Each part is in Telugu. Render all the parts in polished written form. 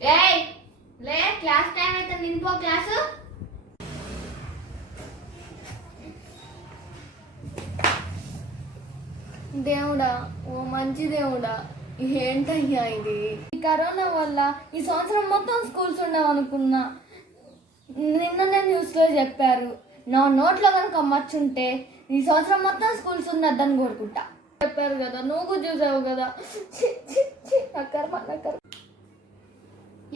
ఏయ్ లే, క్లాస్ టైం అయితే నింపో క్లాసు. దేవుడా, ఓ మంచి దేవుడా, ఏంటయ్యా ఇది? ఈ కరోనా వల్ల ఈ సంవత్సరం మొత్తం స్కూల్స్ ఉండవనుకున్నా. నిన్ననే న్యూస్లో చెప్పారు, నా నోట్లో కనుక మర్చుంటే ఈ సంవత్సరం మొత్తం స్కూల్స్ ఉండద్దని కోరుకుంటా. చెప్పారు కదా, నువ్వు చూసావు కదా.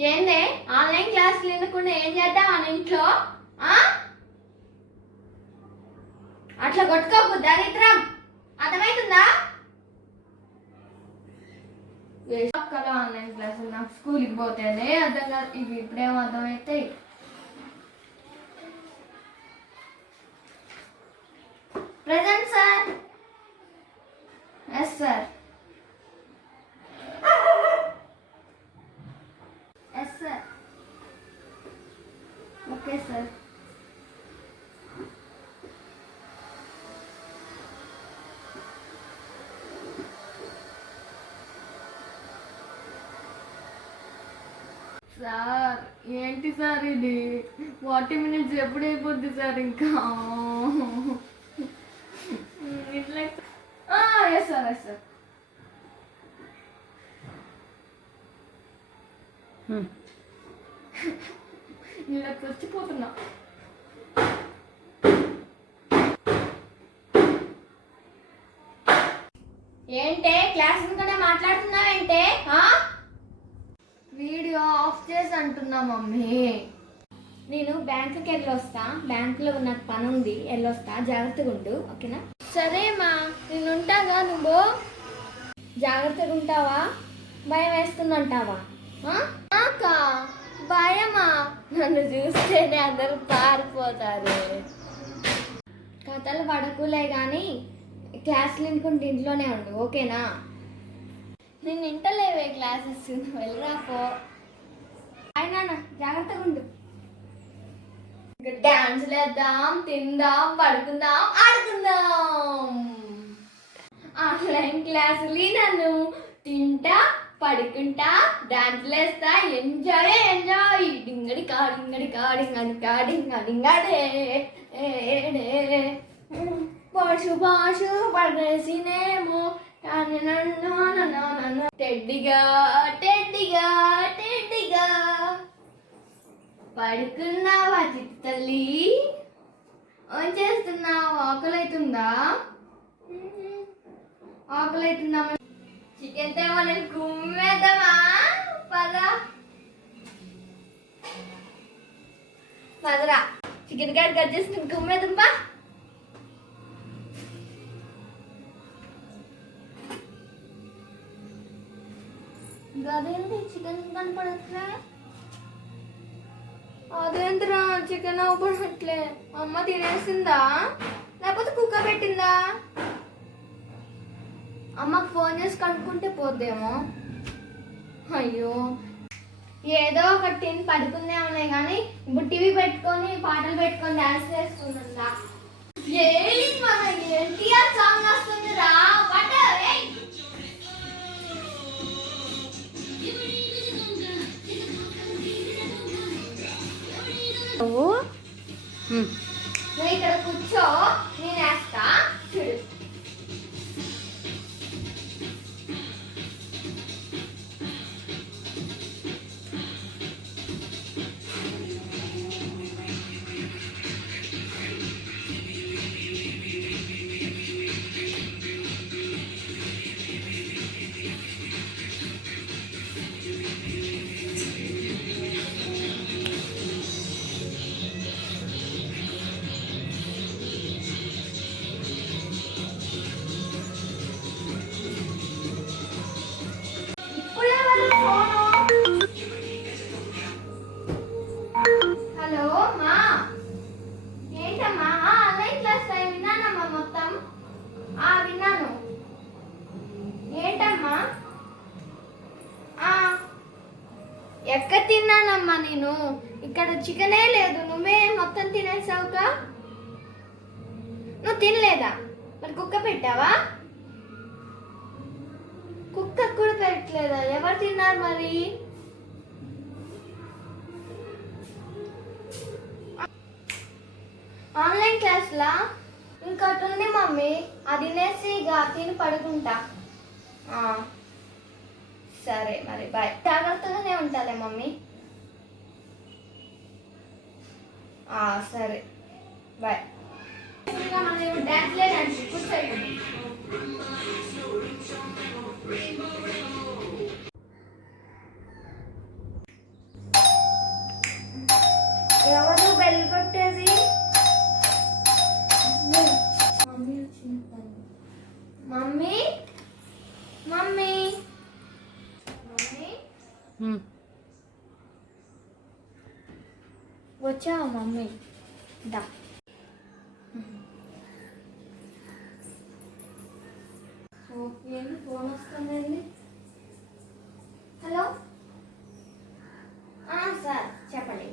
ఏందే ఆన్లైన్ క్లాసులు వినకుండా ఏం చేద్దాం మన ఇంట్లో? అట్లా కొట్టుకోకు, దరిద్రం. అర్థమవుతుందా? కదా ఆన్లైన్ క్లాసులు, నాకు స్కూల్కి పోతేనే అర్థం కాదు. ఇది ఇప్పుడేమో అర్థమైతే. Present sir. Yes sir. Yes sir. Okay sir. Sir ఏంటి సార్ ఇది? 40 minutes ఎప్పుడైపోద్ది సార్? ఇంకా ఇట్లా ఎస్ సార్, ఎస్ సార్. ఇలా చచ్చిపోతున్నా. ఏంటే క్లాస్ కూడా మాట్లాడుతున్నావేంటే? వీడియో ఆఫ్ చేసి అంటున్నా మమ్మీ. నేను బ్యాంకుకి వెళ్ళొస్తా, బ్యాంకులో నాకు పని ఉంది, వెళ్ళొస్తా. జాగ్రత్తగా ఉండు, ఓకేనా? సరేమా, నేను ఉంటాగా. నువ్వు జాగ్రత్తగా ఉంటావా? భయం వేస్తుందంటావా? భయమా? నన్ను చూస్తేనే అందరూ పారిపోతారు. కథలు పడకులే కానీ క్లాసులు వినుకుంటే ఇంట్లోనే ఉండు, ఓకేనా? నేను ఇంటలేవే క్లాసెస్, వెళ్ళరాపో. అయినా జాగ్రత్తగా ఉండు. డాన్సులు వేద్దాం, తిందాం, పడుకుందాం, ఆడుకుందాం. ఆన్లైన్ క్లాసులు నన్ను తింటా, పడుకుంటా, డాన్సులు వేస్తా. Enjoy enjoy. డింగడి కాడింగడి కాడింగడి కాడింగడింగడే. పాషు పాషు పడేసినేమో టెడ్డిగా టెడ్డిగా టెడ్డిగా. పడుకున్నావా చిత్తల్లి? ఏం చేస్తున్నావు? ఆకలైతుందా? ఆకలైతుందా? చికెన్ తో మనం కుమ్మేద్దామా? పదా పదరా, చికెన్ కాడ కట్ చేసుకుని కుమ్మేద్దాం. బా అదేంటి చికెన్ కనపడట్లే? అదేంటిరా చికెన్ అవ్వట్లే? అమ్మ తినేసిందా లేకపోతే కుక్క పెట్టిందా? అమ్మకు ఫోన్ చేసి కనుక్కుంటే పోద్దేమో. అయ్యో, ఏదో ఒకటి తిని పడుకుందాంలే కానీ ఇప్పుడు టీవీ పెట్టుకొని పాటలు పెట్టుకొని డాన్స్ చేసుకుంటుందా? మన ఎన్టీఆర్ సాంగ్ వస్తుంది రా. నువ్వు ఇక్కడ కూర్చో, నేను వేస్తా చూడు. హలో మా, ఏంటమ్మా? ఆన్లైన్ క్లాస్ విన్నానమ్మా మొత్తం. విన్నాను. ఏంటమ్మా? ఎక్కడ తిన్నానమ్మా నేను? ఇక్కడ చికెనే లేదు, నువ్వే మొత్తం తినేసావుగా. నువ్వు తినలేదా? మరి కుక్క పెట్టావా? కుక్క కూడా పెట్టలేదా? ఎవరు తిన్నారు మరి? ఆన్లైన్ క్లాస్లా ఇంకోటి ఉంది మమ్మీ, అది నేసి ఇక తిని పడుకుంటా. సరే మరి బాయ్, జాగ్రత్తగానే ఉంటాలే మమ్మీ. సరే బాయ్. డాన్స్ లేదండి, కూర్చోండి. ఎవరు బెల్ కొట్టేది? మమ్మీ వచ్చింది. మమ్మీ మమ్మీ మమ్మీ వచ్చావా మమ్మీ? దా. ఏంటి ఫోన్ వస్తుందండి? హలో సార్ చెప్పండి.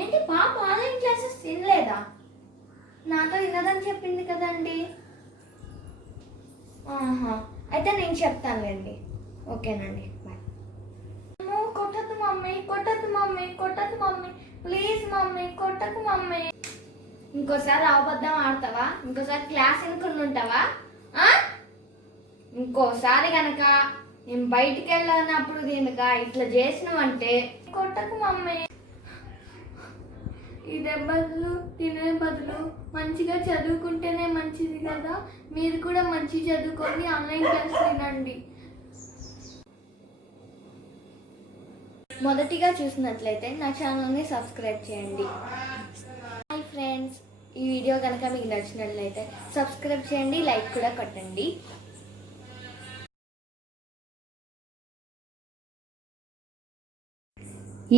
ఏంటి పాప ఆన్లైన్ క్లాసెస్ తినలేదా? నాతో వినదని చెప్పింది కదండి. అయితే నేను చెప్తానులేండి. ఓకేనండి, బాయ్. కొట్టద్దు మమ్మీ, కొట్టద్దు మమ్మీ, కొట్టద్దు మమ్మీ, ప్లీజ్ మమ్మీ, కొట్టకు మమ్మీ. ఇంకోసారి అబద్ధం ఆడతావా? ఇంకోసారి క్లాస్ వినుకుని ఉంటావా? ఇంకోసారి కనుక నేను బయటికి వెళ్ళినప్పుడు కనుక ఇట్లా చేసినావంటే కొట్టకు మమ్మీ. ఈ దెబ్బలు తినే బదులు మంచిగా చదువుకుంటేనే మంచిది కదా. మీరు కూడా మంచి చదువుకొని ఆన్లైన్ క్లాస్ వినండి. మొదటిగా చూసినట్లయితే నా ఛానల్ని సబ్స్క్రైబ్ చేయండి. హాయ్ ఫ్రెండ్స్, ఈ వీడియో కనుక మీకు నచ్చినట్లయితే సబ్స్క్రైబ్ చేయండి, లైక్ కూడా కొట్టండి.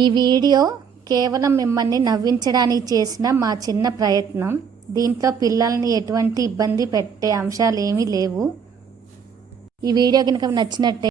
ఈ వీడియో కేవలం మిమ్మల్ని నవ్వించడానికి చేసిన మా చిన్న ప్రయత్నం. దీంట్లో పిల్లల్ని ఎటువంటి ఇబ్బంది పెట్టే అంశాలు ఏమీ లేవు. ఈ వీడియో కనుక నచ్చినట్టే